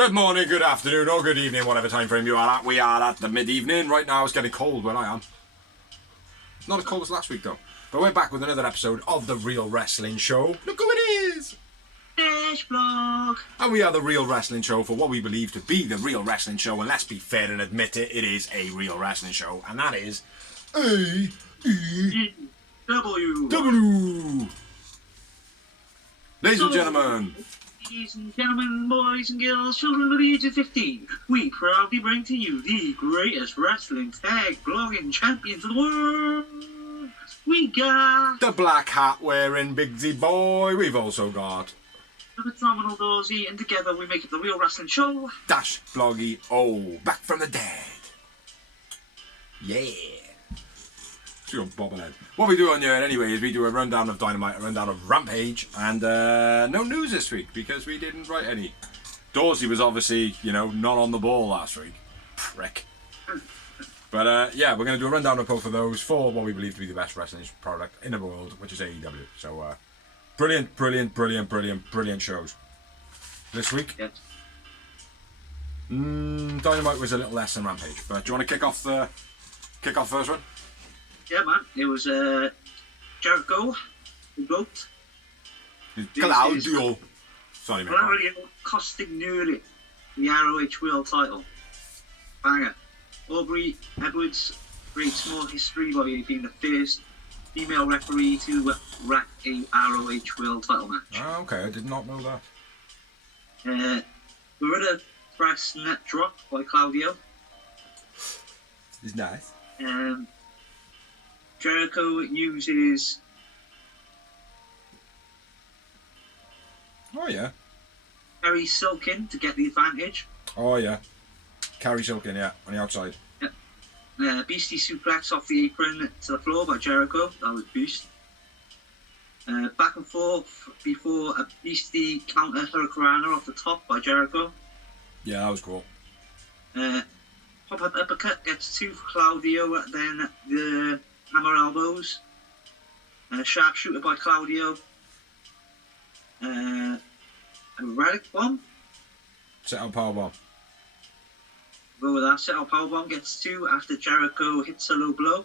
Good morning, good afternoon, or good evening, whatever time frame you are at. We are at the mid-evening. Right now it's getting cold where I am. Not as cold as last week though. But we're back with another episode of The Real Wrestling Show. Look who it is! Dash Vlog. And we are The Real Wrestling Show for what we believe to be The Real Wrestling Show. And let's be fair and admit it, it is a real wrestling show. And that is AEW. Ladies and gentlemen. Ladies and gentlemen, boys and girls, children of the age of 15, we proudly bring to you the greatest wrestling tag blogging champions of the world. We got The black hat wearing Big Z Boy. We've also got the phenomenal Dorsey, and together we make it The Real Wrestling Show. Dash Bloggy back from the dead. Yeah. Your bobblehead. What we do on here anyway is we do a rundown of Dynamite, a rundown of Rampage, and no news this week because we didn't write any. Dorsey was obviously, not on the ball last week. Prick. But yeah, we're going to do a rundown of both of those for what we believe to be the best wrestling product in the world, which is AEW. So brilliant shows this week. Yes. Dynamite was a little less than Rampage, but do you want to kick off the first one? Yeah, man. It was Jericho, the GOAT. Claudio. Sorry, mate. Claudio Castagnoli, the ROH World title. Banger. Aubrey Edwards breaks more history by being the first female referee to wreck a ROH World title match. Oh, okay, I did not know that. Beretta press net drop by Claudio. It's nice. Jericho uses Kerry Silkin to get the advantage. Oh yeah, Carrie Silkin, yeah, on the outside. Beastie suplex off the apron to the floor by Jericho. That was beast. Back and forth before a Beastie counter Hurricanrana off the top by Jericho. Yeah, that was cool. Pop-up uppercut gets two for Claudio, then the hammer elbows. Sharpshooter by Claudio. A relic bomb. Set out powerbomb. Go with that. Set out powerbomb gets two after Jericho hits a low blow.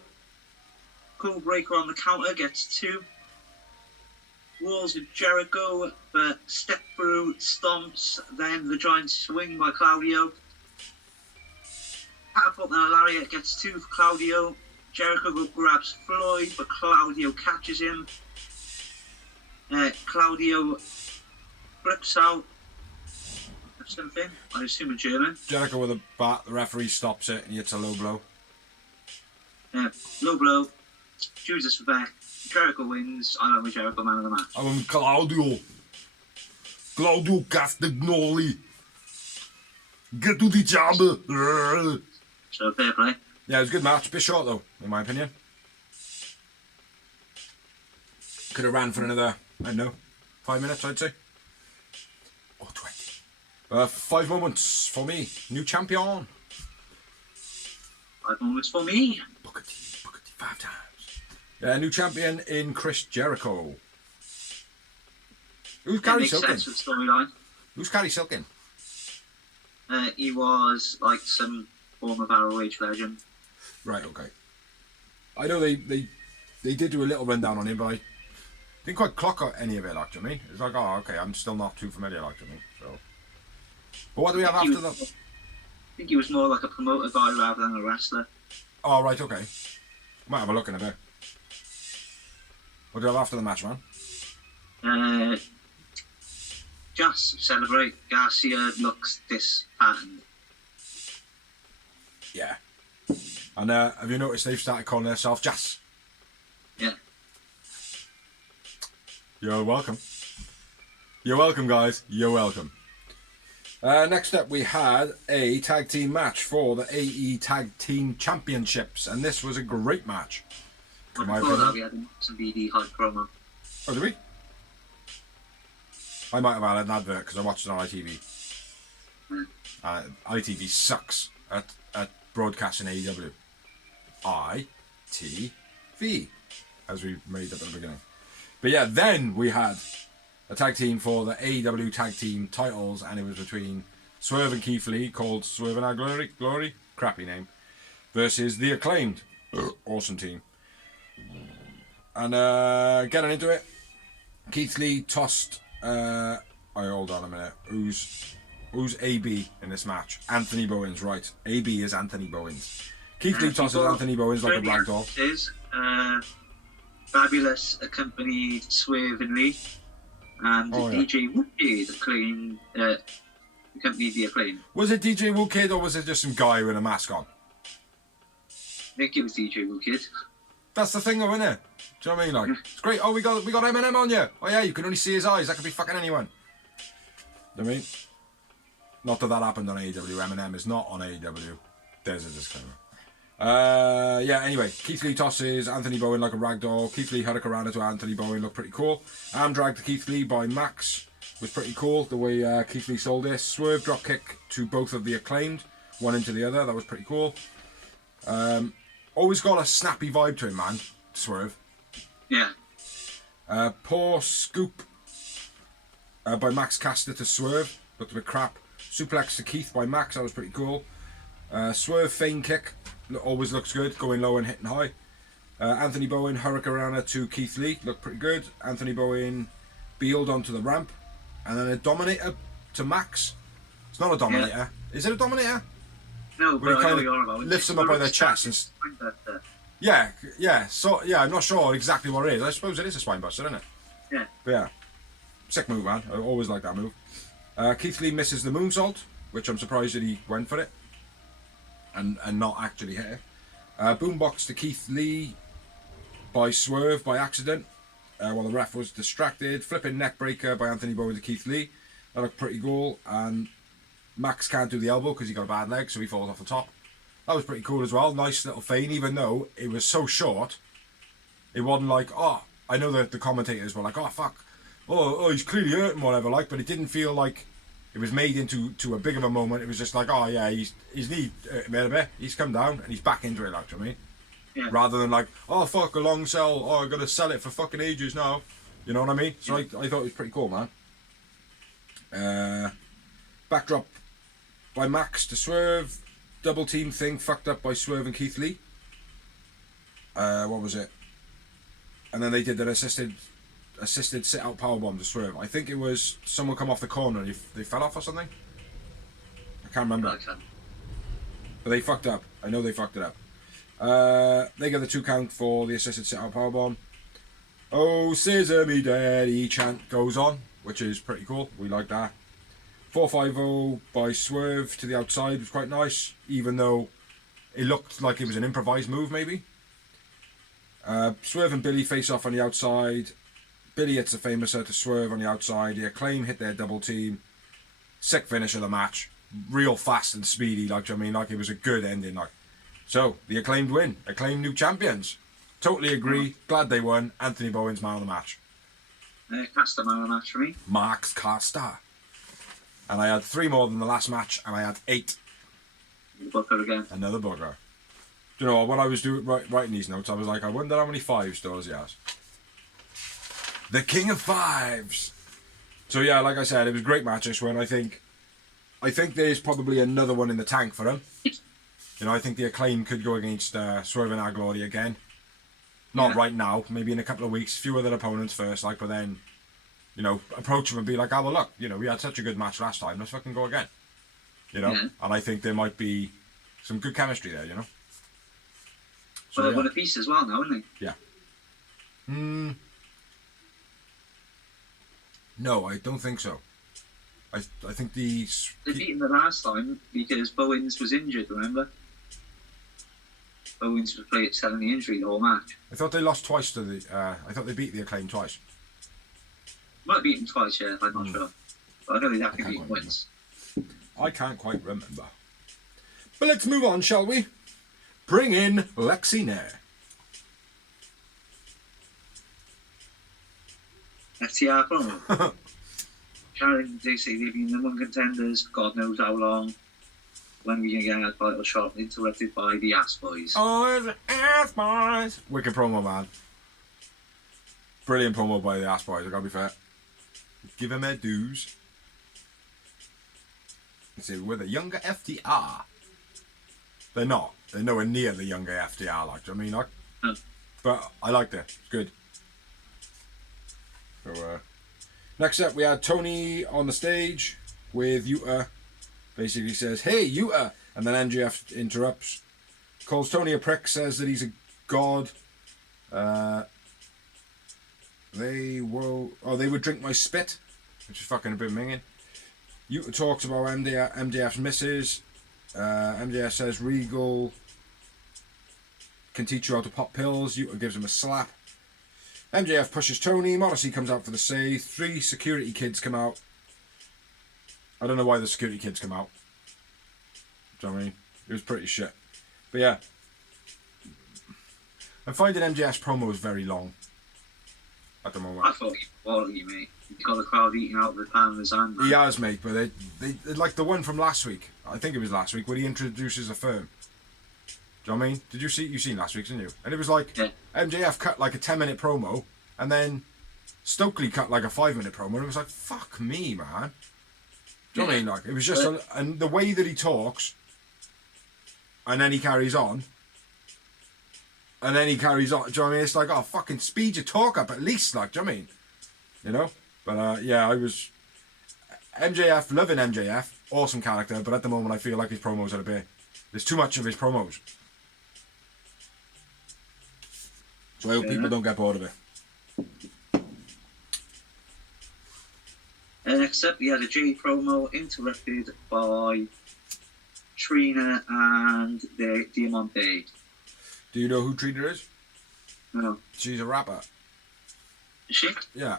Cool breaker on the counter gets two. Walls of Jericho, but step through stomps, then the giant swing by Claudio. Catapult and a lariat gets two for Claudio. Jericho grabs Floyd, but Claudio catches him. Claudio flips out something, I assume in German. Jericho with a bat, the referee stops it and he hits a low blow. Low blow, Judas for back. Jericho wins. I went with Jericho man of the match. I went with Claudio Castagnoli. Get to the job. So fair play. Yeah, it was a good match. Bit short though, in my opinion. Could have ran for another, I don't know, 5 minutes, I'd say. Or 20. 5 moments for me. New champion. 5 moments for me. Booker T 5 times. New champion in Chris Jericho. Who's Carrie Silkin? Makes sense with the storyline. Who's Carrie Silkin? He was like some form of ROH legend. Right, okay. I know they did do a little rundown on him, but I didn't quite clock any of it, like, to me. It's like, oh, okay, I'm still not too familiar, like, to me, so. But what do we have after that? I think he was more like a promoter guy rather than a wrestler. Oh, right, okay. Might have a look in a bit. What do you have after the match, man? Just celebrate. Garcia looks disheartened. Yeah. And have you noticed they've started calling themselves Jazz? Yeah. You're welcome. You're welcome, guys. You're welcome. Next up, we had a tag team match for the AE Tag Team Championships, and this was a great match. Before that, we had some BD hype promo. Oh, did we? I might have had an advert because I watched it on ITV. ITV sucks at broadcasting AEW. ITV, as we made up at the beginning. But yeah, then we had a tag team for the AEW tag team titles, and it was between Swerve and Keith Lee, called Swerve and Our Glory, crappy name, versus the Acclaimed, awesome team. And getting into it, Keith Lee tossed. Hold on a minute. Who's AB in this match? Anthony Bowens, right? AB is Anthony Bowens. Keith Lee tosses Anthony Bowens like a ragdoll. Fabulous accompanied Swerve and Lee, and DJ Woodkid accompanied the Acclaim. Was it DJ Woodkid or was it just some guy with a mask on? I think it was DJ Woodkid. That's the thing, though, isn't it? Do you know what I mean? Like, it's great. Oh, we got Eminem on you. Oh yeah, you can only see his eyes. That could be fucking anyone. Do you know what I mean? Not that happened on AEW. Eminem is not on AEW. There's a disclaimer. Yeah, anyway, Keith Lee tosses Anthony Bowen like a ragdoll. Keith Lee hurricanrana to Anthony Bowen, looked pretty cool. Arm drag to Keith Lee by Max was pretty cool, the way Keith Lee sold this. Swerve drop kick to both of the Acclaimed, one into the other, that was pretty cool. Always got a snappy vibe to him, man, Swerve. Yeah. Poor scoop by Max Caster to Swerve, looked a bit crap. Suplex to Keith by Max, that was pretty cool. Swerve feign kick, always looks good, going low and hitting high. Anthony Bowen hurricanrana to Keith Lee, looked pretty good. Anthony Bowen beeled onto the ramp, and then a Dominator to Max. It's not a Dominator. Yeah. Is it a Dominator? No, but I know you're on about. Lifts them up by their chest. And yeah. So yeah, I'm not sure exactly what it is. I suppose it is a spinebuster, isn't it? Yeah. But yeah, sick move, man. I always like that move. Keith Lee misses the moonsault, which I'm surprised that he went for it and not actually hit it. Boombox to Keith Lee by Swerve by accident while the ref was distracted. Flipping neck breaker by Anthony Bowen to Keith Lee. That looked pretty cool. And Max can't do the elbow because he got a bad leg, so he falls off the top. That was pretty cool as well. Nice little feint, even though it was so short. It wasn't like, oh, I know that the commentators were like, oh, fuck. Oh, he's clearly hurting, whatever, like, but it didn't feel like it was made into a big of a moment. It was just like, oh, yeah, his knee made a bit. He's come down and he's back into it, like, do you know what I mean? Yeah. Rather than like, oh, fuck, a long sell. Oh, I've got to sell it for fucking ages now. You know what I mean? So yeah. I thought it was pretty cool, man. Backdrop by Max to Swerve. Double team thing fucked up by Swerve and Keith Lee. What was it? And then they did an assisted sit out powerbomb to Swerve. I think it was someone come off the corner and they fell off or something. I can't remember. But they fucked up. I know they fucked it up. They get the 2 count for the assisted sit out powerbomb. Oh, scissor me daddy chant goes on, which is pretty cool. We like that. 450 by Swerve to the outside was quite nice, even though it looked like it was an improvised move, maybe. Swerve and Billy face off on the outside. Billy hits a famouser to Swerve on the outside. The Acclaim hit their double team. Sick finish of the match. Real fast and speedy, like, I mean, like it was a good ending, like. So, the Acclaimed win. Acclaimed new champions. Totally agree. Glad they won. Anthony Bowen's man of the match. Caster man of the match for me. Max Caster. And I had 3 more than the last match, and I had 8. Booker again. Another bugger. Do you know, when I was writing these notes, I was like, I wonder how many 5 stars he has. The King of 5s. So yeah, like I said, it was a great match this one. I think there's probably another one in the tank for him. You know, I think the Acclaim could go against Swerve and Our Glory again. Not right now, maybe in a couple of weeks. Few other opponents first, like, but then, you know, approach them and be like, oh, well, look, you know, we had such a good match last time. Let's fucking go again. You know? Yeah. And I think there might be some good chemistry there, you know? So, well, they've won a piece as well now, haven't they? Yeah. No, I don't think so. I think they beat them the last time because Bowens was injured, remember? Bowens was selling the injury the whole match. I thought they lost twice to the... I thought they beat the Acclaim twice. Might beat them twice, yeah, I'm not sure. But I know they definitely beat them once. I can't quite remember. But let's move on, shall we? Bring in Lexi Nair. FTR promo. Karen, they say they've been number 1 contenders for God knows how long. When we can get a title shot interrupted by the Ass Boys. Oh, it's the Ass Boys! Wicked promo, man. Brilliant promo by the Ass Boys, I gotta be fair. Give them their dues. Let's see, with a younger FTR. They're not. They're nowhere near the younger FTR, like, do you know what I mean? Like, but I liked it. It's good. So, next up, we had Tony on the stage with Yuta. Basically says, "Hey, Yuta," and then MJF interrupts, calls Tony a prick, says that he's a god. They would drink my spit, which is fucking a bit minging. Yuta talks about MJF's misses. MJF says Regal can teach you how to pop pills. Yuta gives him a slap. MJF pushes Tony. Morrissey comes out for the save. 3 security kids come out. I don't know why the security kids come out. Do you know what I mean? It was pretty shit. But yeah. I'm finding MJF's promos very long at the moment. I thought he was quality, mate. He's got the crowd eating out of the pan of his hand. He has, mate, but they like the one from last week. I think it was last week where he introduces a firm. Do you know what I mean? Did you see? You seen last week's, didn't you? And it was like MJF cut like a 10-minute promo, and then Stokely cut like a 5-minute promo, and it was like, fuck me, man. Do you know what I mean? Like, it was just and the way that he talks, and then he carries on, and then he carries on. Do you know what I mean? It's like, oh, fucking speed your talk up at least, like, do you know what I mean? You know? But yeah, I was MJF, loving MJF, awesome character, but at the moment I feel like his promos are a bit. There's too much of his promos. So I hope people don't get bored of it. Next up, we had a J promo interrupted by Trina and the Diamante. Do you know who Trina is? No. She's a rapper. Is she? Yeah.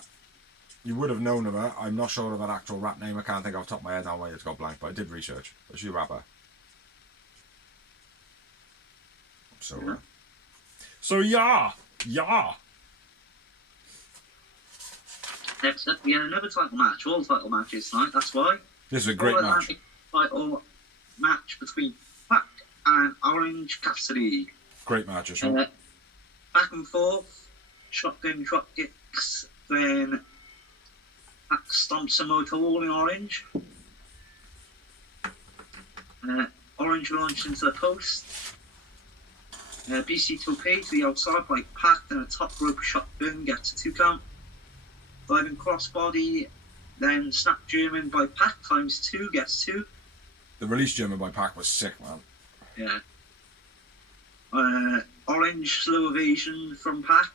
You would have known of her. I'm not sure of her actual rap name. I can't think off the top of my head now why it's got blank, but I did research. But she's a rapper. So yeah. Next up, we had another title match. All title matches tonight. That's why. This is a great match. Title match between Pac and Orange Cassidy. Great match, as well. Back and forth, shotgun drop kicks. Then Pac stomps a motor all in Orange. Orange launched into the post. BC Tope to the outside by Pac, and a top rope shotgun gets a 2 count. Diving crossbody, then snap German by Pac ×2 gets 2. The release German by Pac was sick, man. Yeah. Orange slow evasion from Pac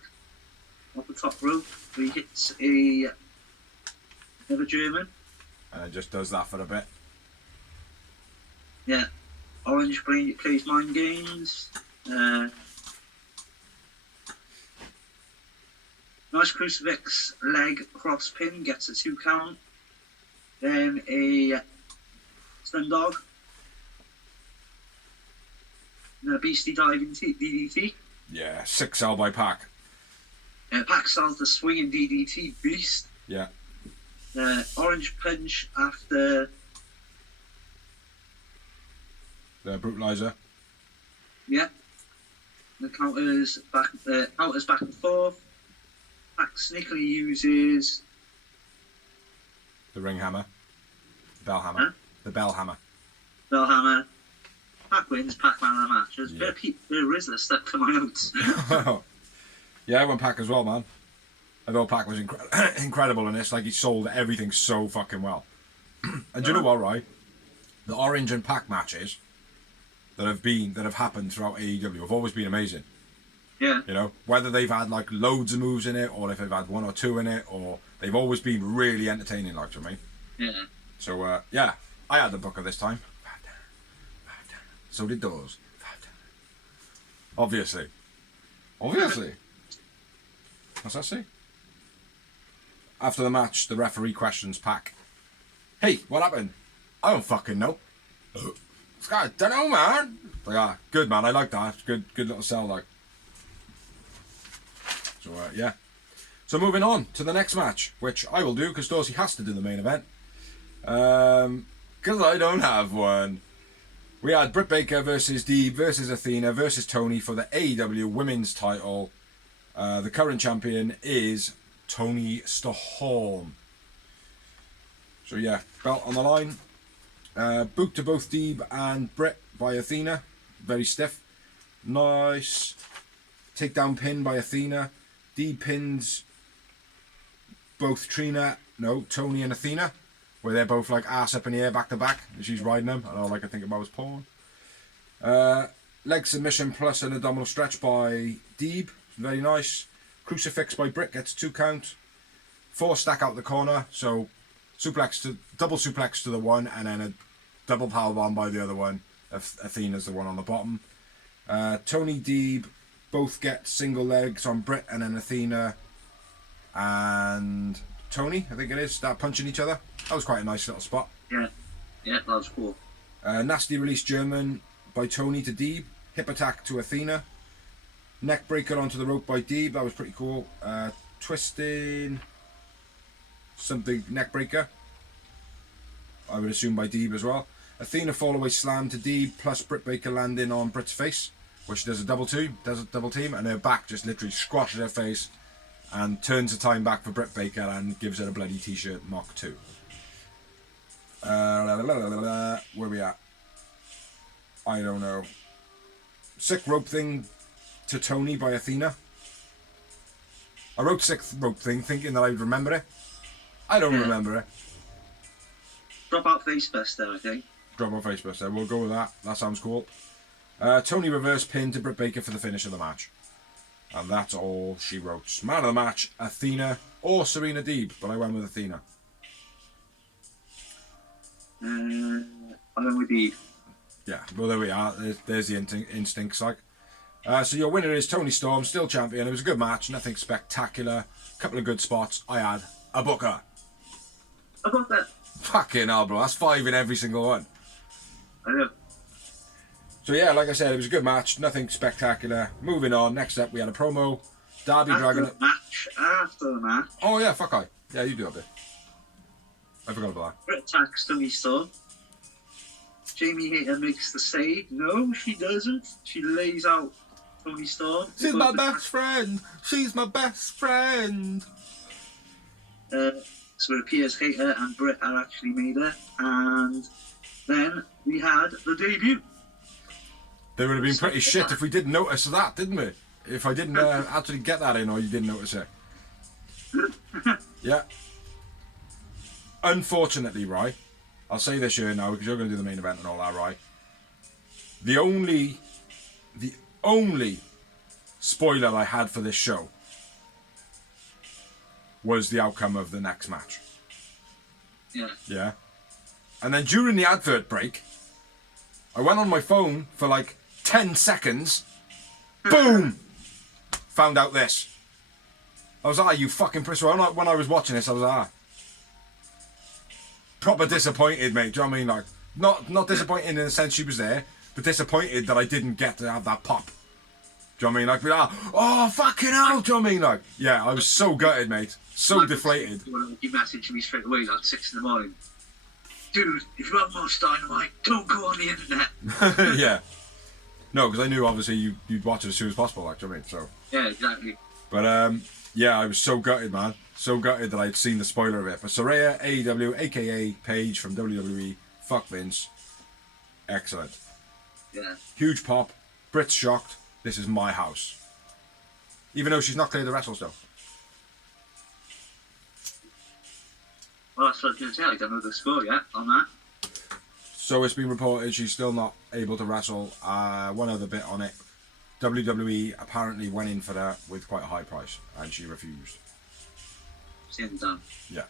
off the top rope. He hits another German. And it just does that for a bit. Yeah. Orange plays mind games. Nice crucifix leg cross pin gets a 2 count. Then a stun dog. And a beastie diving DDT. Yeah, 6 by Pac. Pac sells the swinging DDT beast. Yeah. Orange punch after The brutalizer. Yeah. The counters back and forth. Pac sneakily uses The ring hammer. The bell hammer. Huh? The bell hammer. Bell hammer. Pac wins. Pac man of the match. There's a bit of Rizzler stuck to my notes. Yeah, I went Pac as well, man. I thought Pac was incredible in this. Like, he sold everything so fucking well. And do you know what, right? The Orange and Pac matches that have happened throughout AEW have always been amazing. Yeah. You know, whether they've had like loads of moves in it, or if they've had 1 or 2 in it, or they've always been really entertaining, like, do you know what I mean? Yeah. So yeah, I had the booker this time. So did those. Obviously. What's that say? After the match, the referee questions Pac. Hey, what happened? I don't fucking know. I don't know, man. Like, good, man. I like that. Good little sell, like. So yeah. So moving on to the next match, which I will do because Dorsey has to do the main event. Because I don't have one. We had Britt Baker versus Deeb versus Athena versus Tony for the AEW Women's title. The current champion is Tony Storm. So yeah, belt on the line. Boot to both Deeb and Britt by Athena. Very stiff. Nice. Takedown pin by Athena. Deeb pins both Tony and Athena, where they're both like ass up in the air back to back and she's riding them. And all I can think about was porn. Leg submission plus an abdominal stretch by Deeb. Very nice. Crucifix by Britt gets 2 count. 4 stack out the corner. So double suplex to the one and then a double powerbomb by the other one. Athena's the one on the bottom. Tony, Deeb both get single legs on Britt, and then Athena and Tony, I think it is, start punching each other. That was quite a nice little spot. Yeah, that was cool. Nasty release German by Tony to Deeb. Hip attack to Athena. Neck breaker onto the rope by Deeb. That was pretty cool. Twisting something neck breaker. I would assume by Deeb as well. Athena fall away slam to Deeb plus Britt Baker landing on Britt's face, where she does a double team, and her back just literally squashes her face and turns the time back for Britt Baker and gives her a bloody t-shirt knock too. Where we at? I don't know. Sick rope thing to Tony by Athena. I wrote sick rope thing thinking that I would remember it. I don't remember it. Drop out face buster, I think. Drop out face buster. We'll go with that. That sounds cool. Tony reverse pin to Britt Baker for the finish of the match. And that's all she wrote. Man of the match, Athena or Serena Deeb, but I went with Athena. I went with Deeb. Yeah, well there we are. There's the instincts like. So your winner is Tony Storm, still champion. It was a good match, nothing spectacular. Couple of good spots. I had a booker. I got that. Fucking hell, bro. That's 5 in every single one. I know. So yeah, like I said, it was a good match. Nothing spectacular. Moving on. Next up, we had a promo. Darby Dragon. After the match. Oh yeah, fuck I. Yeah, you do a bit. I forgot about that. Britt attacks Tony Storm. Jamie Hayter makes the save. No, she doesn't. She lays out Tony Storm. She's my best friend. She's my best friend. So it appears Hayter and Britt are actually made her. And then we had the debut. They would have been pretty shit if we didn't notice that, didn't we? If I didn't actually get that in, or you didn't notice it. Yeah. Unfortunately, right, I'll say this here now because you're going to do the main event and all that, right? The only spoiler I had for this show was the outcome of the next match. Yeah. Yeah. And then during the advert break, I went on my phone for like 10 seconds. Boom! Found out this. I was like, you fucking priss. When I was watching this, I was like, proper disappointed, mate. Do you know what I mean? Like, not disappointed in the sense she was there, but disappointed that I didn't get to have that pop. Do you know what I mean? Like, oh, fucking hell. Do you know what I mean? Like, yeah, I was so gutted, mate. So deflated. You messaged me straight away like 6 in the morning. Dude, if you have more Dynamite, don't go on the internet. Yeah. No, because I knew obviously you'd watch it as soon as possible, like, do you know what I mean? So. Yeah, exactly. But yeah, I was so gutted, man. So gutted that I'd seen the spoiler of it. But Saraya, AEW, aka Paige from WWE, fuck Vince. Excellent. Yeah. Huge pop. Brit's shocked. This is my house. Even though she's not cleared the wrestle still. Well, that's what I was going to say. I don't know the score yet on that. So it's been reported she's still not able to wrestle. One other bit on it. WWE apparently went in for that with quite a high price, and she refused. Same done. Yeah.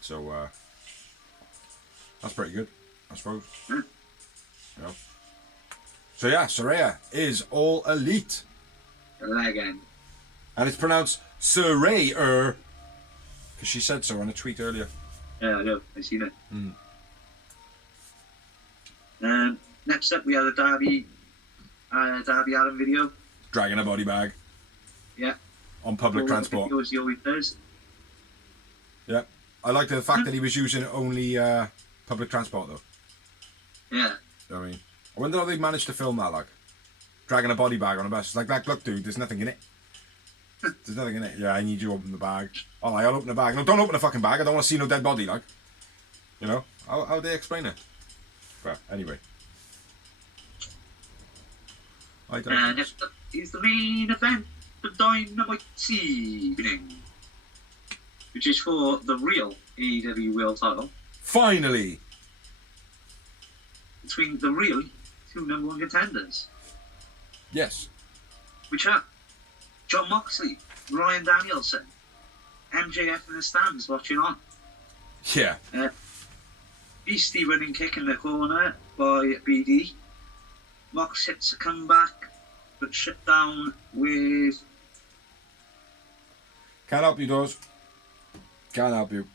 So that's pretty good, I suppose. Yeah. You know. So yeah, Saraya is all elite. A leg end. And it's pronounced Saraya, because she said so on a tweet earlier. Yeah, I know. I seen it. Mm. Next up, we had a Darby Allin video. Dragging a body bag. Yeah. On public transport. Videos he always does. Yeah. I like the fact that he was using only public transport though. Yeah. You know what I mean? I wonder how they managed to film that, like. Dragging a body bag on a bus. It's like, look, dude, there's nothing in it. There's nothing in it. Yeah, I need you to open the bag. Oh, I'll open the bag. No, don't open the fucking bag. I don't want to see no dead body, like. You know? How do they explain it? But anyway. I don't And know. next up is the main event of Dynamite's evening, which is for the real AEW World title Finally! between the real two #1 contenders, Yes. which are John Moxley, Ryan Danielson, MJF in the stands watching on. Yeah. Beastie running kick in the corner by BD. Mox hits a comeback, but shut down with Can't help you, Dawes. Can't help you.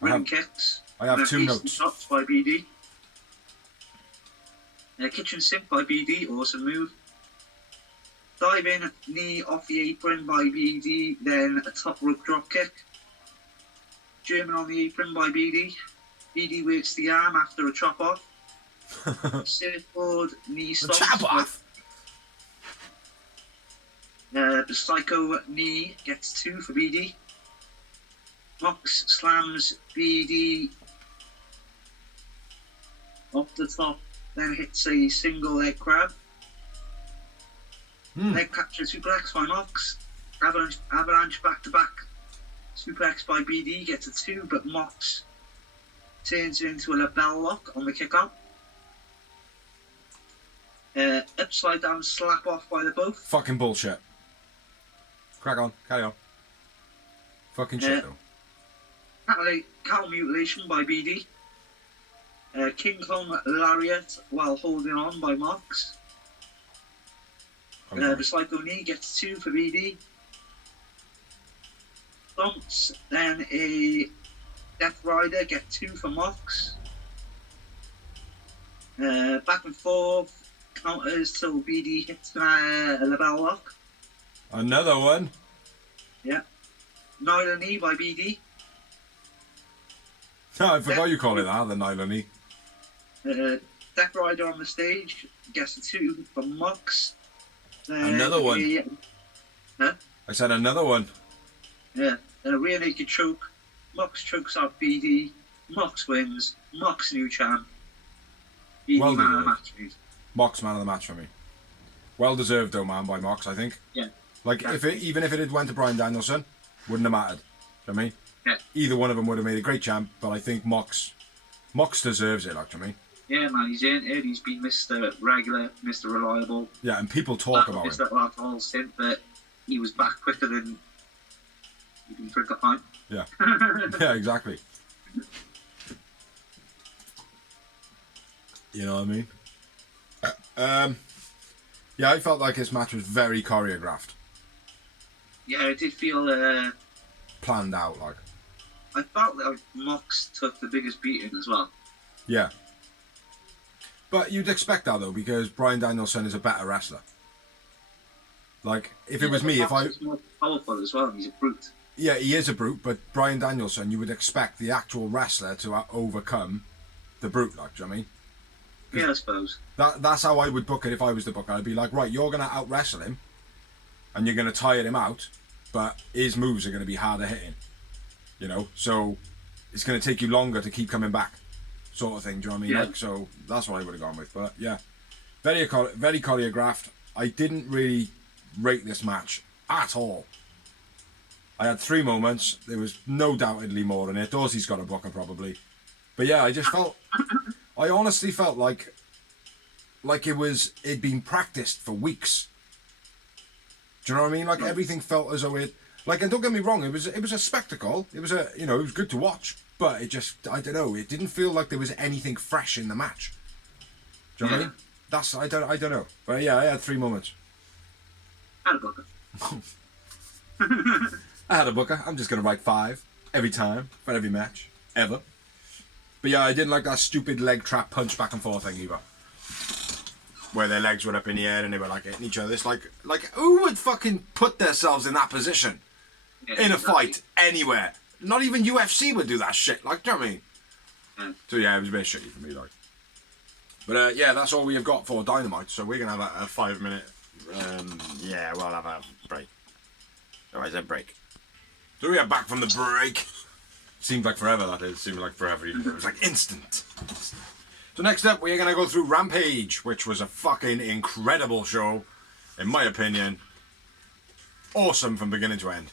running kicks. I have and two Beastie notes. chops by BD. Kitchen sink by BD, awesome move. Diving knee off the apron by BD, then a top rope drop kick. German on the apron by BD. BD works the arm after a chop off. Surfboard knee The stomps. chop off! The Psycho knee gets 2 for BD. Mox slams BD off the top, then hits a single leg crab. Leg capture suplex by Mox. Avalanche back to back. Suplex by BD gets a 2, but Mox turns it into a label lock on the kick out. Upside down slap off by the both. Fucking bullshit. Crack on. Carry on. Fucking shit, though. Cow mutilation by BD. King Kong lariat while holding on by Mox. The Psycho knee gets 2 for BD. Stomps, then a Death Rider get 2 for Mox. Back and forth counters till BD hits a label lock. Another one. Yeah. Nyla knee by BD. I forgot you call it that, the nylon knee. Death Rider on the stage gets a 2 for Mox. Another one. Huh? I said another one. Yeah. Then a rear naked choke. Mox chokes out BD. Mox wins. Mox new champ. BD Well man of the deserved. match, please. Mox man of the match for me. Well deserved though, man, by Mox, I think. Yeah. Like, even if it had went to Bryan Danielson, wouldn't have mattered. Do you know what I mean? Yeah. Either one of them would have made a great champ, but I think Mox deserves it, like, do you know what I mean? Yeah, man, he's in it. He's been Mr. Regular, Mr. Reliable. Yeah, and people talk about him. Mr. Alcohol stint, but he was back quicker than you can drink a pint. Yeah. Yeah, exactly. You know what I mean? Yeah, I felt like this match was very choreographed. Yeah, I did feel. Planned out, like. I felt like Mox took the biggest beating as well. Yeah. But you'd expect that, though, because Bryan Danielson is a better wrestler. Like, if it was me, if I... He's more powerful as well, he's a brute. Yeah, he is a brute, but Bryan Danielson, you would expect the actual wrestler to overcome the brute, like, do you know what I mean? Yeah, I suppose. That's how I would book it if I was the booker. I'd be like, right, you're going to out-wrestle him, and you're going to tire him out, but his moves are going to be harder hitting. You know? So, it's going to take you longer to keep coming back. Sort of thing, do you know what I mean? Yeah. Like, so, that's what I would have gone with. But, yeah. Very choreographed. I didn't really rate this match at all. I had 3 moments. There was no doubtedly more in it. Dorsey's got a booker, probably. But, yeah, I just felt... I honestly felt like it'd been practiced for weeks. Do you know what I mean? Like everything felt as though it, like, and don't get me wrong, it was a spectacle. It was it was good to watch, but it just, I don't know, it didn't feel like there was anything fresh in the match. Do you know what I mean? That's, I don't know. But yeah, I had 3 moments. I had a booker. I had a booker. I'm just gonna write 5 every time for every match ever. But yeah, I didn't like that stupid leg trap punch back and forth thing either. Where their legs were up in the air and they were like hitting each other. It's like who would fucking put themselves in that position? Yeah, In a exactly. fight, anywhere. Not even UFC would do that shit, like, do you know what I mean? Yeah. So yeah, it was a bit shitty for me, like. But yeah, that's all we have got for Dynamite, so we're going to have a 5 minute, yeah, we'll have a break. Alright, then break. So we are back from the break. Seemed like forever, that is. Seemed like forever. It was like instant. So next up, we're going to go through Rampage, which was a fucking incredible show, in my opinion. Awesome from beginning to end.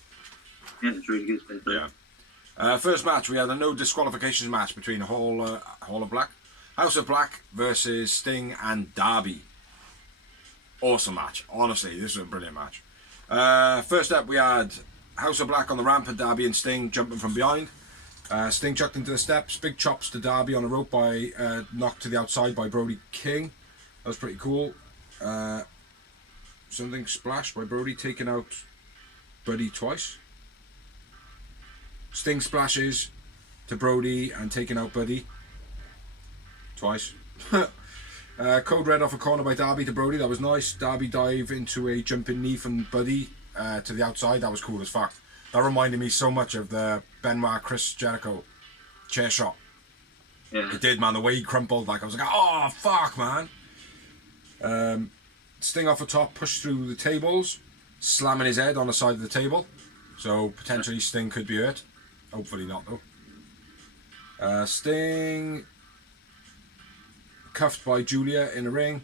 Yeah, it's really good. Yeah. First match, we had a no disqualifications match between Hall of Black, House of Black versus Sting and Darby. Awesome match. Honestly, this was a brilliant match. First up, we had House of Black on the ramp and Darby and Sting jumping from behind. Sting chucked into the steps. Big chops to Darby on a rope by knocked to the outside by Brody King. That was pretty cool. Something splashed by Brody, taking out Buddy twice. Sting splashes to Brody and taking out Buddy twice. Code Red off a corner by Darby to Brody. That was nice. Darby dive into a jumping knee from Buddy to the outside. That was cool as fuck. That reminded me so much of the Benoit Chris Jericho chair shot. Yeah. It did, man. The way he crumpled, like I was like, oh fuck, man. Sting off the top, pushed through the tables, slamming his head on the side of the table. So potentially Sting could be hurt. Hopefully not though. Sting cuffed by Julia in the ring.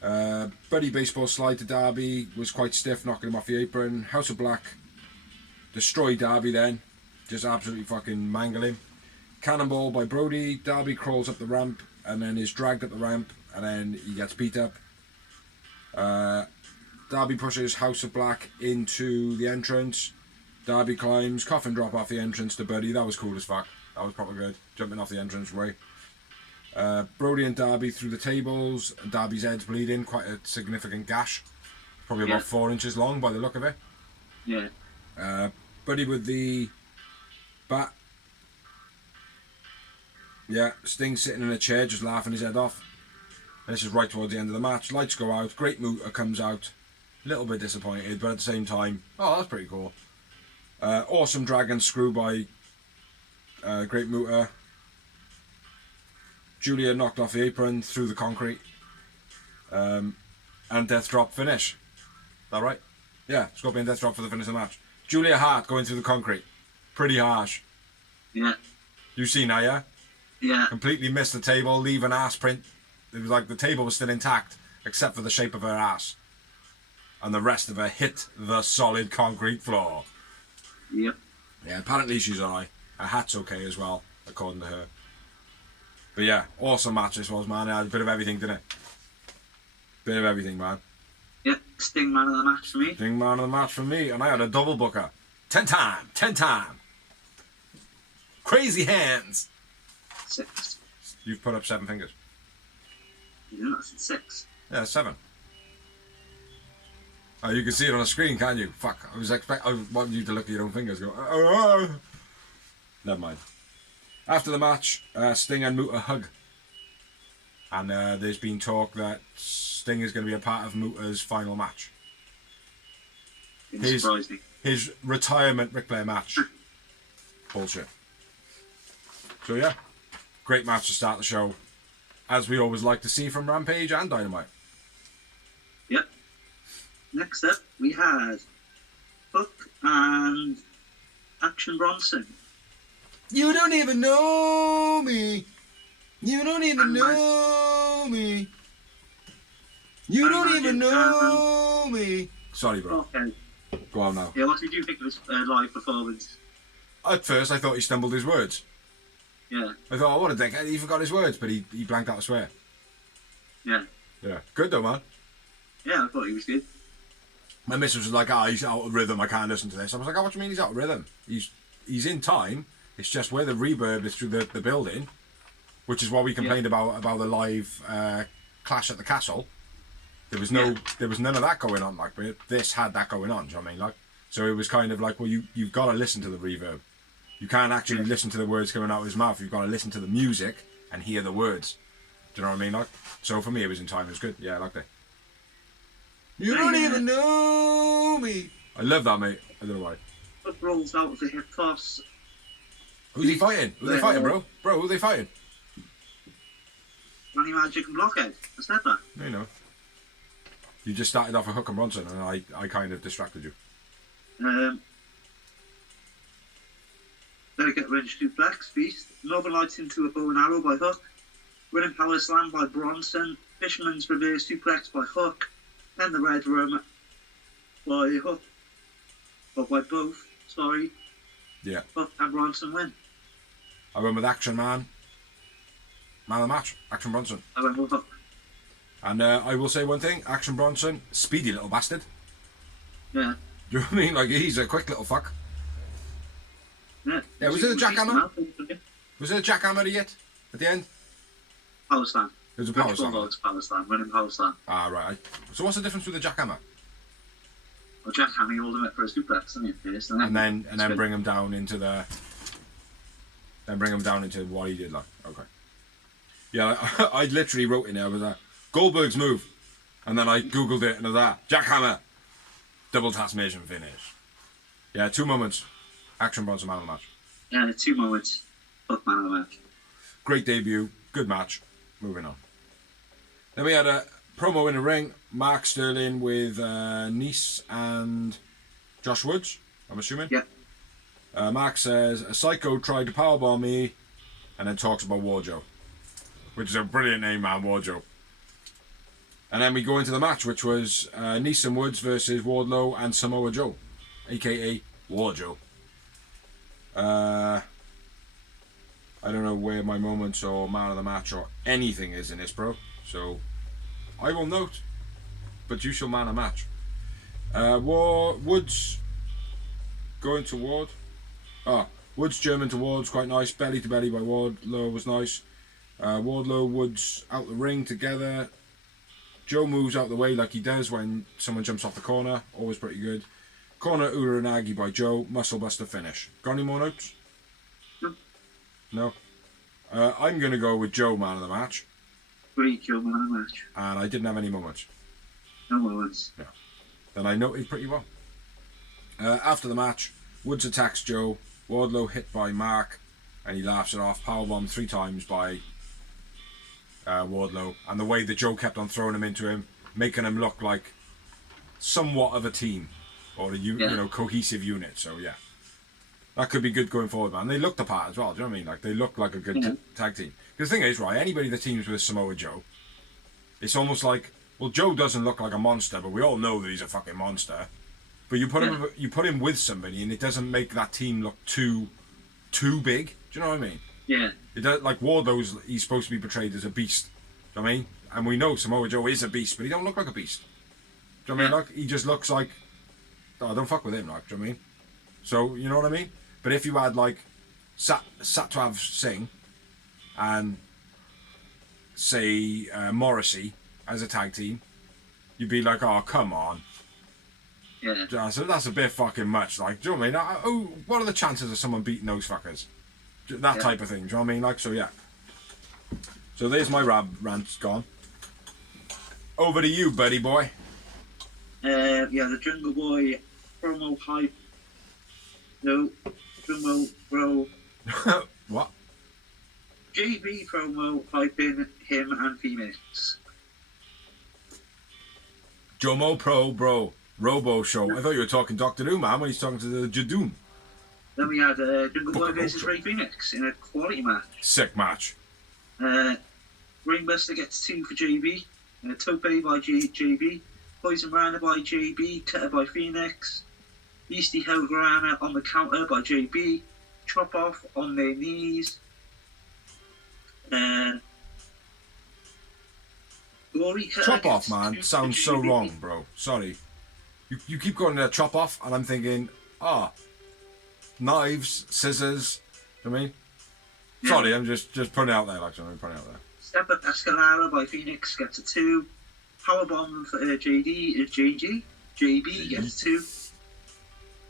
Buddy baseball slide to Darby was quite stiff, knocking him off the apron. House of Black destroyed Darby then, just absolutely fucking mangle him. Cannonball by Brody. Darby crawls up the ramp and then is dragged up the ramp and then he gets beat up. Darby pushes House of Black into the entrance. Darby climbs, coffin drop off the entrance to Buddy. That was cool as fuck. That was proper good. Jumping off the entrance way. Brody and Darby through the tables. Darby's head's bleeding. Quite a significant gash. Probably about 4 inches long by the look of it. Yeah. Buddy with the bat. Yeah, Sting sitting in a chair just laughing his head off. This is right towards the end of the match. Lights go out. Great Muta comes out. A little bit disappointed, but at the same time, oh, that's pretty cool. Awesome dragon screw by Great Muta. Julia knocked off the apron through the concrete. And death drop finish. Is that right? Yeah, Scorpion death drop for the finish of the match. Julia Hart going through the concrete. Pretty harsh. Yeah. You see now, yeah? Yeah. Completely missed the table, leave an ass print. It was like the table was still intact, except for the shape of her ass. And the rest of her hit the solid concrete floor. Yep. Yeah, apparently she's alright. Her hat's okay as well, according to her. But yeah, awesome match this was, man. It had a bit of everything, didn't it? Bit of everything, man. Yep. Sting man of the match for me. Sting man of the match for me, and I had a double booker. 10 time. Crazy hands. 6. You've put up 7 fingers. Yeah, that's 6. Yeah, 7. Oh, you can see it on the screen, can't you? Fuck, I wanted you to look at your own fingers and go, Never mind. After the match, Sting and Muta hug. And there's been talk that Sting is going to be a part of Muta's final match. Didn't surprise me. His retirement Ric Flair match. Bullshit. So yeah, great match to start the show. As we always like to see from Rampage and Dynamite. Yep. Next up, we had Hook and Action Bronson. You don't even know me. You don't even know me. You don't even know me. Sorry, bro. Okay. Go on now. Yeah, what did you think of his live performance? At first, I thought he stumbled his words. Yeah. I thought, oh, what a dickhead. He forgot his words, but he blanked out a swear. Yeah. Yeah. Good though, man. Yeah, I thought he was good. My missus was like, he's out of rhythm. I can't listen to this. I was like, what do you mean he's out of rhythm? He's in time. It's just where the reverb is through the building, which is what we complained about the live Clash at the Castle. There was none of that going on. Like, but this had that going on. Do you know what I mean? Like, so it was kind of like, well, you've got to listen to the reverb. You can't actually listen to the words coming out of his mouth. You've got to listen to the music and hear the words. Do you know what I mean? Like, so for me, it was in time. It was good. Yeah, I liked it. You don't even know me. I love that, mate. I don't know why. Hook rolls out with a hip toss. Who's he fighting? Who are they fighting, bro? Bro, who are they fighting? Money Magic and Blockhead. I said that. You know. You just started off a Hook and Bronson and I kind of distracted you. Then I get Ridge Duplex, Beast. Northern Lights into a bow and arrow by Hook. Running Power Slam by Bronson. Fisherman's Reverse Duplex by Hook. Then the Red Room by Hook. Or by both, sorry. Yeah. Hook and Bronson win. I went with Action Man. Man of the match, Action Bronson. I went with Hook. And I will say one thing, Action Bronson, speedy little bastard. Yeah. Do you know what I mean? Like, he's a quick little fuck. Yeah. Yeah, was it a jackhammer? Was it a jackhammer he hit at the end? Power Slam. It was a power slam. Power Slam, running Power Slam. Ah, right. So what's the difference with the jackhammer? Well, jackhammer, you hold him up for a duplex, don't you? First, and then bring him down into the... Then bring him down into what he did, like. Okay. Yeah, I literally wrote in there, was that Goldberg's move. And then I googled it and it was that. Jackhammer. Double Tasmanian finish. Yeah, 2 moments. Action Bronson man of the match. Yeah, 2 moments. Hook man of the match. Great debut. Good match. Moving on. Then we had a promo in the ring. Mark Sterling with Nice and Josh Woods, I'm assuming. Yeah. Mark says, a psycho tried to powerbomb me, and then talks about Wardlow. Which is a brilliant name, man, Wardlow. And then we go into the match, which was Nice and Woods versus Wardlow and Samoa Joe, a.k.a. Wardlow. I don't know where my moments or man of the match or anything is in this, bro. So, I will note, but you shall man a match. Woods going to Ward. Woods German to Ward's quite nice. Belly to belly by Wardlow was nice. Wardlow, Woods out the ring together. Joe moves out the way like he does when someone jumps off the corner. Always pretty good. Corner Uranagi by Joe. Muscle buster finish. Got any more notes? No. I'm going to go with Joe man of the match. Great Joe man of the match. And I didn't have any moments. No moments. Yeah. Then I noted pretty well. After the match, Woods attacks Joe. Wardlow hit by Mark. And he laughs it off. Powerbomb 3 times by Wardlow. And the way that Joe kept on throwing him into him, making him look like somewhat of a team. Or a you know, cohesive unit. So, yeah. That could be good going forward, man. They look the part as well, do you know what I mean? Like, they look like a good tag team. Because the thing is, right, anybody that teams with Samoa Joe, it's almost like, well, Joe doesn't look like a monster, but we all know that he's a fucking monster. But you put him with somebody, and it doesn't make that team look too big. Do you know what I mean? Yeah. It does, like Wardlow's, he's supposed to be portrayed as a beast. Do you know what I mean? And we know Samoa Joe is a beast, but he don't look like a beast. Do you know what I mean? Like, he just looks like, oh, don't fuck with him, like, do you know what I mean? So, you know what I mean? But if you had, like, Satwav Singh and, say, Morrissey as a tag team, you'd be like, oh, come on. Yeah. So that's a bit fucking much. Like, do you know what I mean? Oh, what are the chances of someone beating those fuckers? That type of thing. Do you know what I mean? Like, so yeah. So there's my rant gone. Over to you, buddy boy. The Jungle Boy promo hype. No, promo bro. What? JB promo hyping him and Phoenix. Jomo Pro Bro Robo Show. I thought you were talking Doctor Who, man, when he's talking to the Jadoon. Then we had Jungle Boy versus Ray Phoenix in a quality match. Sick match. Ringbuster gets 2 for JB. Tope by JB. Poison Rana by JB. Cutter by Phoenix. Beastie Hellgrana on the counter by JB. Chop off on their knees. Glory Cutter Chop off, man, sounds so JB. wrong, bro. Sorry. You keep going to chop off, and I'm thinking, knives, scissors. You know what I mean? Yeah. Sorry, I'm just putting it out there, like, I'm putting it out there. Step Up Escalera by Phoenix gets a 2. Powerbomb for JB gets 2.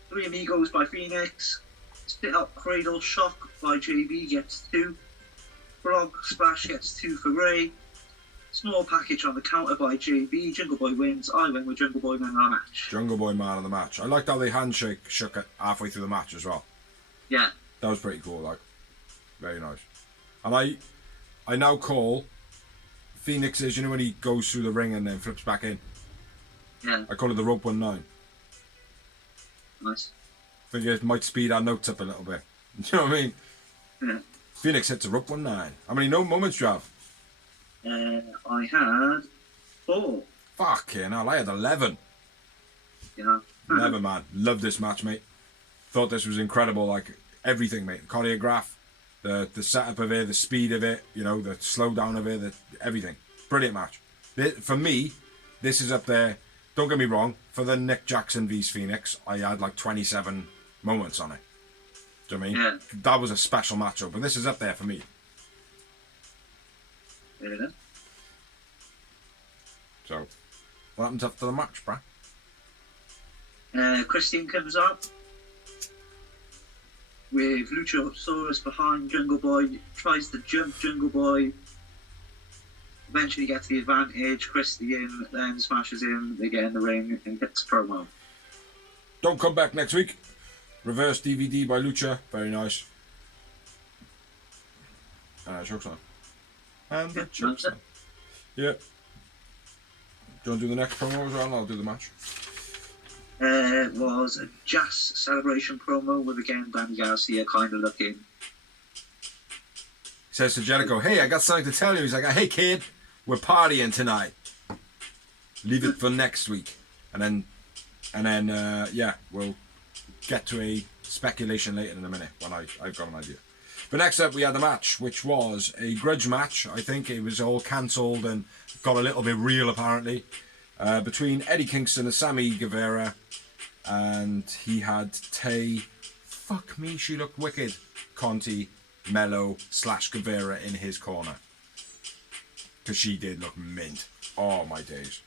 3 Amigos by Phoenix. Spit Up Cradle Shock by JB gets 2. Frog Splash gets 2 for Ray. Small package on the counter by JB. Jungle Boy wins. I win with Jungle Boy man of the match. Jungle Boy man of the match. I liked how they shook it halfway through the match as well. Yeah. That was pretty cool, like. Very nice. And I now call Phoenix's, you know when he goes through the ring and then flips back in? Yeah. I call it the rope 19. Nice. I think it might speed our notes up a little bit. You know what I mean? Yeah. Phoenix hits a rope 1-9. How many no moments do you have? I had 4. Fucking hell, I had 11. You know. 11, man. Loved this match, mate. Thought this was incredible. Like, everything, mate. The choreograph, the setup of it, the speed of it, you know, the slowdown of it, everything. Brilliant match. For me, this is up there. Don't get me wrong. For the Nick Jackson vs Phoenix, I had like 27 moments on it. Do you know what I mean? Yeah. That was a special matchup, but this is up there for me. Yeah. So, what happens after the match, bruh? Christine comes up with Luchasaurus behind Jungle Boy, tries to jump Jungle Boy, eventually gets the advantage. Christine then smashes him, they get in the ring and gets a promo. Don't come back next week. Reverse DVD by Lucha, very nice. Choke's on. And the choke's on. Yeah. Do you want to do the next promo as well? I'll do the match. Was a jazz celebration promo with again Danny Garcia kind of looking. Says to Jericho, "Hey, I got something to tell you." He's like, "Hey kid, we're partying tonight. Leave it for next week." And then yeah, we'll get to a speculation later in a minute when I've got an idea. But next up we had the match, which was a grudge match. I think it was all cancelled and got a little bit real apparently. Between Eddie Kingston and Sammy Guevara, and he had Tay, fuck me, she looked wicked, Conti, Mello / Guevara in his corner. Because she did look mint. Oh my days.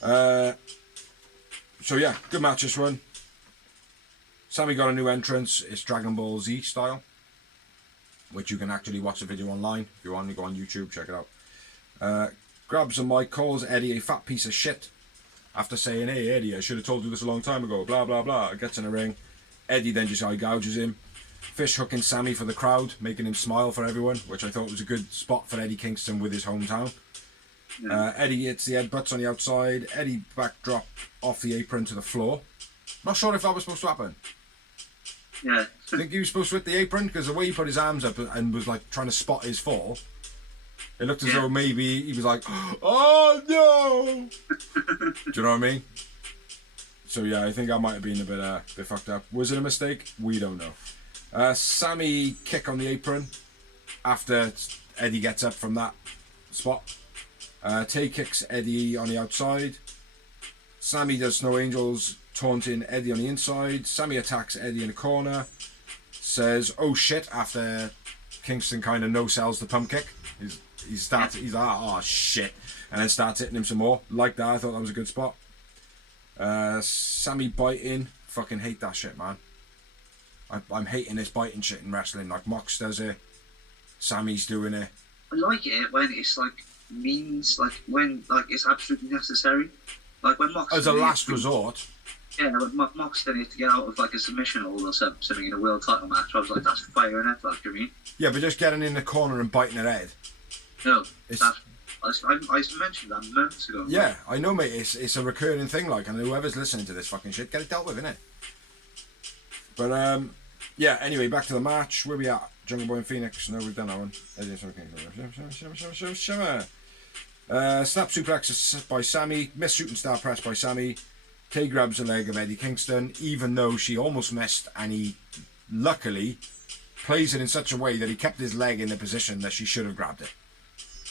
So yeah, good match this one. Sammy got a new entrance. It's Dragon Ball Z style, which you can actually watch the video online. If you want to go on YouTube, check it out. Grabs a mic, calls Eddie a fat piece of shit after saying, "Hey Eddie, I should have told you this a long time ago, blah blah blah." Gets in the ring. Eddie then just eye gouges him. Fish hooking Sammy for the crowd, making him smile for everyone, which I thought was a good spot for Eddie Kingston with his hometown. Eddie hits the headbutts on the outside. Eddie backdrop off the apron to the floor. Not sure if that was supposed to happen. Yeah. I think he was supposed to hit the apron because the way he put his arms up and was like trying to spot his fall, it looked as though maybe he was like, "Oh no!" Do you know what I mean? So yeah, I think that might have been a bit fucked up. Was it a mistake? We don't know. Sammy kick on the apron after Eddie gets up from that spot. Tay kicks Eddie on the outside. Sammy does Snow Angels, taunting Eddie on the inside. Sammy attacks Eddie in the corner. Says, "Oh shit," after Kingston kind of no-sells the pump kick. He's like, "Oh shit," and then starts hitting him some more. Like that, I thought that was a good spot. Sammy biting. Fucking hate that shit, man. I'm hating this biting shit in wrestling. Like Mox does it. Sammy's doing it. I like it when it's like means, like when like it's absolutely necessary. Like when Mox As a last resort. Yeah, when Mox did it to get out of like a submission hold or something in a world title match. I was like, that's fire, innit? Like, do you mean? Yeah, but just getting in the corner and biting her head. No, I mentioned that months ago. Yeah, I know, mate. It's a recurring thing, like, and whoever's listening to this fucking shit, get it dealt with, innit? But yeah. Anyway, back to the match. Where we at? Jungle Boy and Phoenix. No, we've done that one. Snap suplex by Sammy. Missed shooting star press by Sammy. Tay grabs the leg of Eddie Kingston, even though she almost missed, and he luckily plays it in such a way that he kept his leg in the position that she should have grabbed it.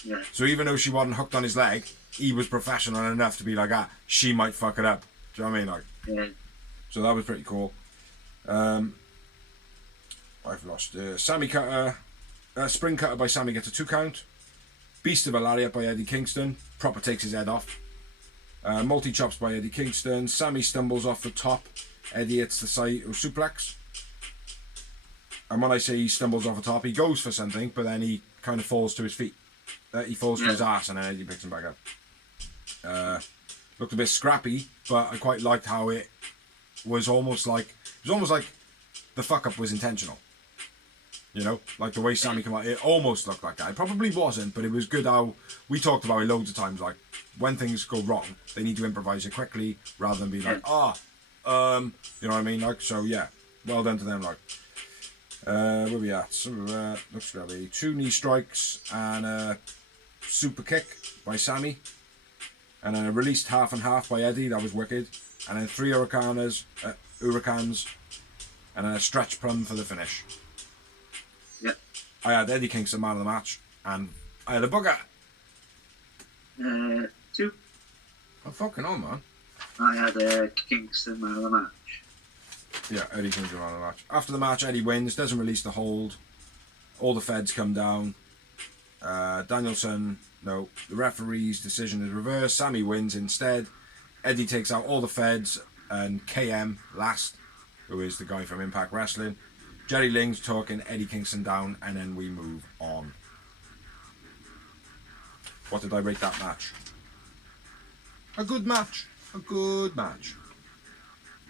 Yeah. So even though she wasn't hooked on his leg, he was professional enough to be like, she might fuck it up. Do you know what I mean? Like, Yeah. so that was pretty cool. I've lost. Sammy cutter, spring cutter by Sammy gets a 2 count. Beast of a lariat by Eddie Kingston. Proper takes his head off. Multi chops by Eddie Kingston. Sammy stumbles off the top. Eddie hits the side suplex. And when I say he stumbles off the top, he goes for something, but then he kind of falls to his feet. He falls to his ass, and then Eddie picks him back up. Looked a bit scrappy, but I quite liked how it was almost like the fuck up was intentional. You know, like the way Sammy came out, it almost looked like that. It probably wasn't, but it was good how we talked about it loads of times. Like when things go wrong, they need to improvise it quickly rather than be like, you know what I mean? Like, so yeah, well done to them. Like, Where we at? Looks grabby. 2 knee strikes and a super kick by Sammy. And then a released half and half by Eddie, that was wicked. And then 3 hurricanes, and then a stretch plum for the finish. Yep. I had Eddie Kingston man of the match, and I had a bugger. 2. I'm fucking on, man. I had Kingston man of the match. Yeah, Eddie Kingston man of the match. After the match, Eddie wins, doesn't release the hold. All the feds come down. Danielson, no, the referee's decision is reversed. Sammy wins instead. Eddie takes out all the feds, and KM last, who is the guy from Impact Wrestling. Jerry Ling's talking Eddie Kingston down, and then we move on. What did I rate that match? A good match. A good match.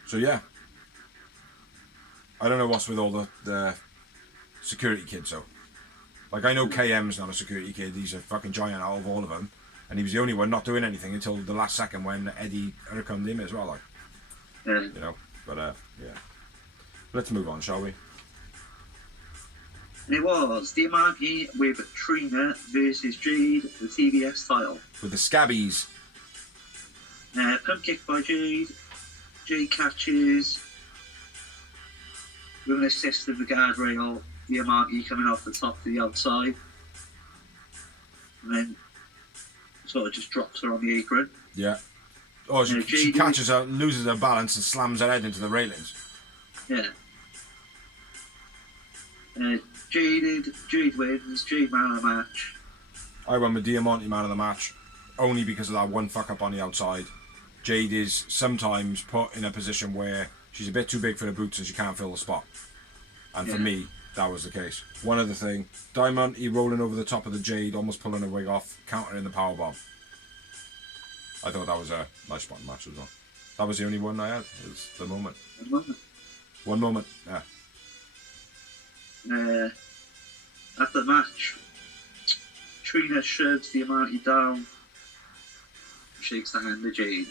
So yeah. I don't know what's with all the security kids though. Like, I know KM's not a security kid, he's a fucking giant out of all of them. And he was the only one not doing anything until the last second when Eddie come in as well, like. Yeah. You know, but yeah. Let's move on, shall we? And it was Diamante with Trina versus Jade, the TBS title. With the scabbies. Pump kick by Jade. Jade catches with an assist of the guardrail. Diamante coming off the top to the outside. And then sort of just drops her on the apron. Yeah. Oh, she catches her, loses her balance and slams her head into the railings. Yeah. Jade wins. Jade man of the match. I won with Diamante man of the match, only because of that one fuck up on the outside. Jade is sometimes put in a position where she's a bit too big for the boots and she can't fill the spot. And for me, that was the case. One other thing, Diamante rolling over the top of the Jade, almost pulling her wig off, countering the powerbomb. I thought that was a nice spot in the match as well. That was the only one I had. It was the moment. One moment, yeah. After the match, Trina shoves Diamante down, shakes the hand of Jade.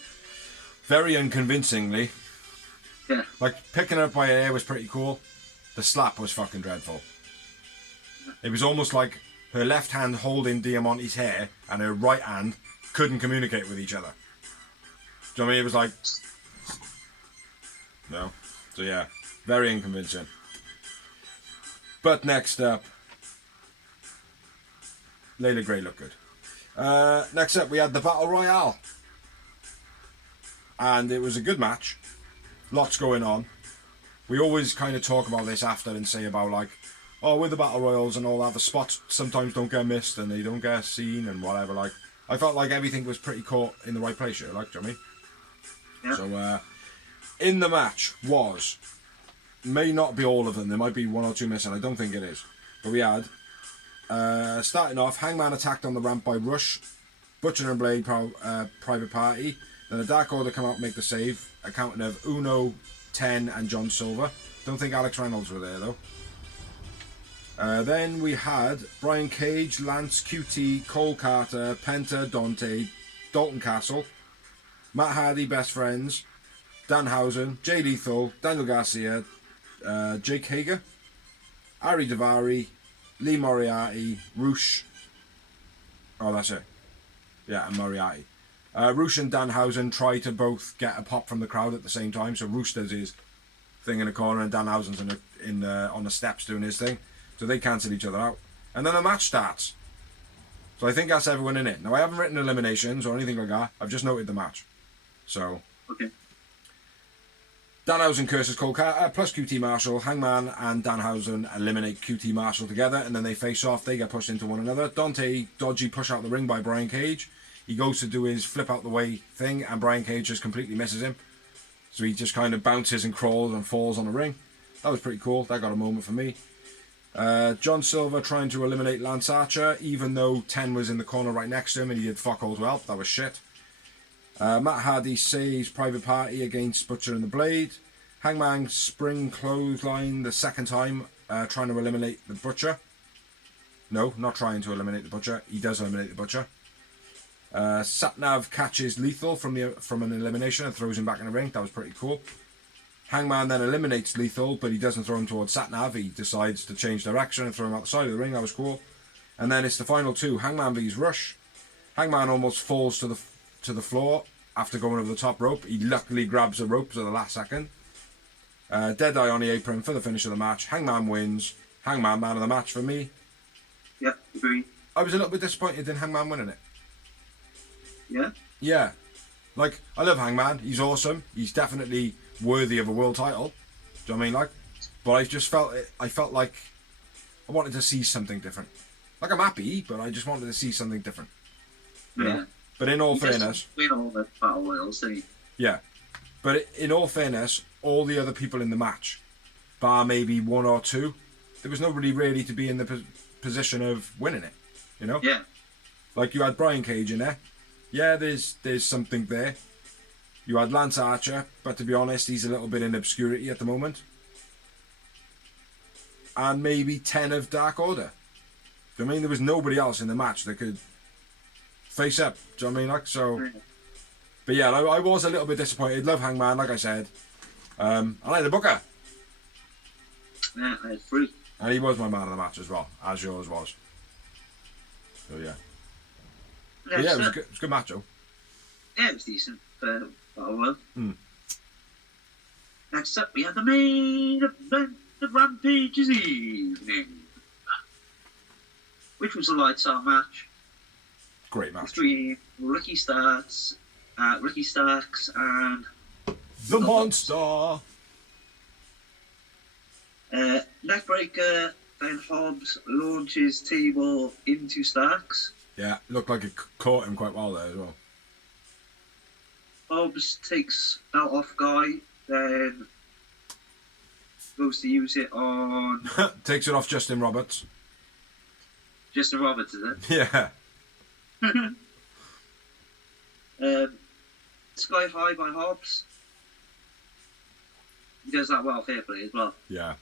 Very unconvincingly. Yeah. Like, picking her up by her hair was pretty cool. The slap was fucking dreadful. It was almost like her left hand holding Diamante's hair and her right hand couldn't communicate with each other. Do you know what I mean? It was like... No. So yeah, very unconvincing. But next up... Layla Gray looked good. Next up we had the Battle Royale. And it was a good match. Lots going on. We always kind of talk about this after and say about like, oh, with the Battle Royals and all that, the spots sometimes don't get missed and they don't get seen and whatever. Like, I felt like everything was pretty caught in the right place here, like, do you know what I mean? Yeah. So, in the match may not be all of them, there might be 1 or 2 missing, I don't think it is. But we had, starting off, Hangman attacked on the ramp by Rush, Butcher and Blade Private Party, then the Dark Order come out and make the save, accounting of Uno, 10 and John Silver. Don't think Alex Reynolds were there though. Then we had Brian Cage, Lance, QT, Cole Carter, Penta, Dante, Dalton Castle, Matt Hardy, Best Friends, Danhausen, Jay Lethal, Daniel Garcia, Jake Hager, Ari Daivari, Lee Moriarty, Roosh. Oh, that's it. Yeah, and Moriarty. Roosh and Danhausen try to both get a pop from the crowd at the same time. So Roosh does his thing in the corner and Danhausen's on the steps doing his thing. So they cancel each other out. And then the match starts. So I think that's everyone in it. Now, I haven't written eliminations or anything like that. I've just noted the match. So, Okay. Danhausen curses Cole Carter plus QT Marshall. Hangman and Danhausen eliminate QT Marshall together and then they face off. They get pushed into one another. Dante, dodgy push out the ring by Brian Cage. He goes to do his flip out the way thing and Brian Cage just completely misses him. So he just kind of bounces and crawls and falls on the ring. That was pretty cool. That got a moment for me. John Silver trying to eliminate Lance Archer, even though 10 was in the corner right next to him and he did fuck all to help. That was shit. Matt Hardy saves Private Party against Butcher and the Blade. Hangman spring clothesline the second time, trying to eliminate the Butcher. No, not trying to eliminate the Butcher. He does eliminate the Butcher. Satnav catches Lethal from an elimination and throws him back in the ring. That was pretty cool. Hangman then eliminates Lethal, but he doesn't throw him towards Satnav. He decides to change direction and throw him out the side of the ring. That was cool. And then it's the final two, Hangman vs Rush. Hangman almost falls to the floor after going over the top rope. He luckily grabs the ropes at the last second. Deadeye on the apron for the finish of the match. Hangman wins. Hangman man of the match for me. Yeah, agree. I was a little bit disappointed in Hangman winning it. Yeah? Yeah. Like, I love Hangman. He's awesome. He's definitely worthy of a world title. Do you know what I mean? Like, but I just felt it. I felt like I wanted to see something different. Like, I'm happy, but I just wanted to see something different. Yeah. But in all fairness, win all the battle royals, didn't he? yeah. But in all fairness, all the other people in the match, bar maybe one or two, there was nobody really to be in the position of winning it. You know? Yeah. Like, you had Brian Cage in there. Yeah, there's something there. You had Lance Archer, but to be honest, he's a little bit in obscurity at the moment. And maybe 10 of Dark Order. Do you know what I mean? There was nobody else in the match that could face up. Do you know what I mean? Like, so. Yeah. But yeah, I was a little bit disappointed. Love Hangman, like I said. I like the Booker. Yeah, I had 3. And he was my man of the match as well, as yours was. So yeah. But yeah, it was a good match, though. Yeah, it was decent. Battle royal. Hmm. Next up, we have the main event of Rampage's evening, which was a lights out match Great match. between Ricky Starks and The Monster! Neckbreaker. Then Hobbs launches Table into Starks. Yeah, looked like it caught him quite well there as well. Hobbs takes belt off Guy, then goes to use it on Takes it off Justin Roberts. Justin Roberts, is Yeah. it? Sky High by Hobbs. He does that well, fair play as well. Yeah.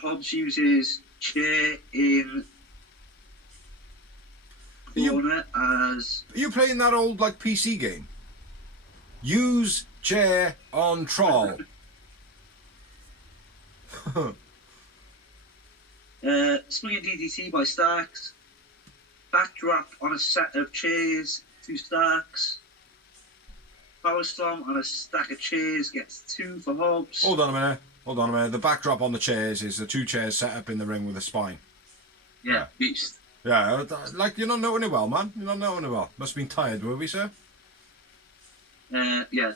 Hobbs uses chair in corner as... Are you playing that old, like, PC game? Use chair on troll. Swinging DDT by Starks. Backdrop on a set of chairs to Starks. Power Slam on a stack of chairs gets 2 for Hobbs. Hold on a minute. The backdrop on the chairs is the 2 chairs set up in the ring with a spine. Yeah, beast. Yeah, like, you're not knowing it well, man. You're not knowing it well. Must have been tired, were we, sir? Yeah.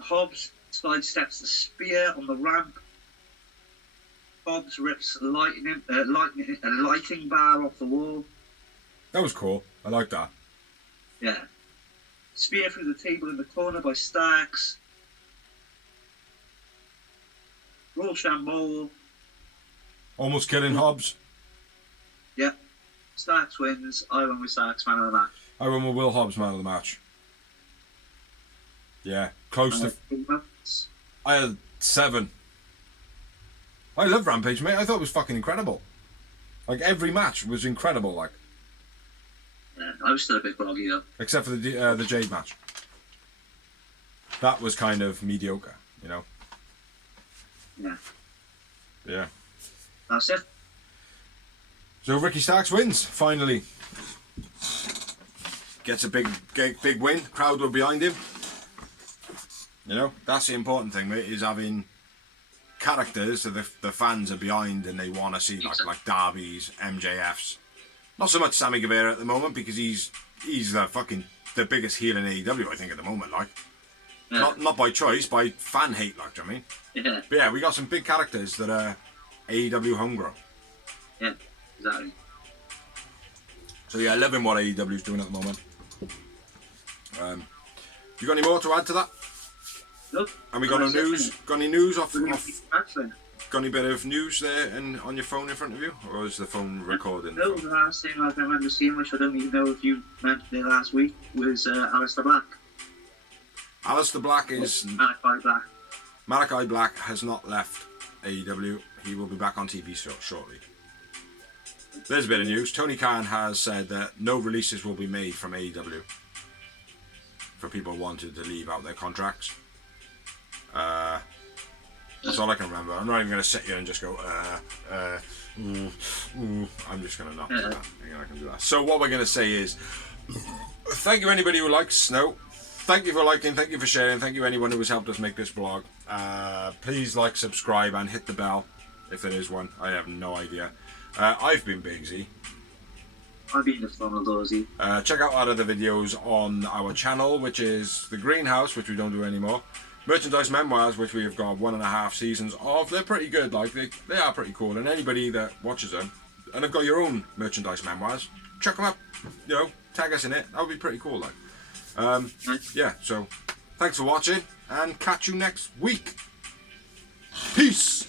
Hobbs sidesteps the spear on the ramp. Hobbs rips a lighting bar off the wall. That was cool. I like that. Yeah. Spear through the table in the corner by Starks. Rochambeau. Almost killing Hobbs. Yeah. Starks wins. I went with Starks, man of the match. I went with Will Hobbs, man of the match. Yeah, close to... I had 7. I love Rampage, mate. I thought it was fucking incredible. Like, every match was incredible, like. Yeah, I was still a bit groggy, though. Except for the Jade match. That was kind of mediocre, you know? Yeah. Yeah. That's it. So Ricky Starks wins, finally. Gets a big win. Crowd were behind him. You know, that's the important thing, mate, is having characters that the fans are behind and they want to see, like Darby's, MJF's. Not so much Sammy Guevara at the moment because he's the biggest heel in AEW, I think, at the moment, like. Yeah. Not by choice, by fan hate, like, do you know what I mean? Yeah. But yeah, we got some big characters that are AEW homegrown. Yeah, exactly. So yeah, loving what AEW's doing at the moment. You got any more to add to that? Nope. And we got no news? Got any news off? Wrestling. Got any bit of news there on your phone in front of you? Or is the phone recording? No, the last thing I remember seeing, which I don't even know if you mentioned it last week, was Aleister Black. Aleister Black is... Malachi Black. Malachi Black has not left AEW. He will be back on TV shortly. There's a bit of news. Tony Khan has said that no releases will be made from AEW. for people who wanted to leave out their contracts. That's all I can remember. I'm not even going to sit here and just go, I'm just going to not do that. I can do that. So what we're going to say is, thank you anybody who likes Snow. Thank you for liking, thank you for sharing, thank you anyone who has helped us make this vlog. Please like, subscribe and hit the bell, if there is one. I have no idea. I've been Bigsy. I've been the Funnel Dozy. Check out our other videos on our channel, which is The Greenhouse, which we don't do anymore. Merchandise Memoirs, which we have got 1.5 seasons of. They're pretty good, like they are pretty cool. And anybody that watches them and have got your own merchandise memoirs, check them up. You know, tag us in it. That would be pretty cool, like. Yeah. So, thanks for watching, and catch you next week. Peace.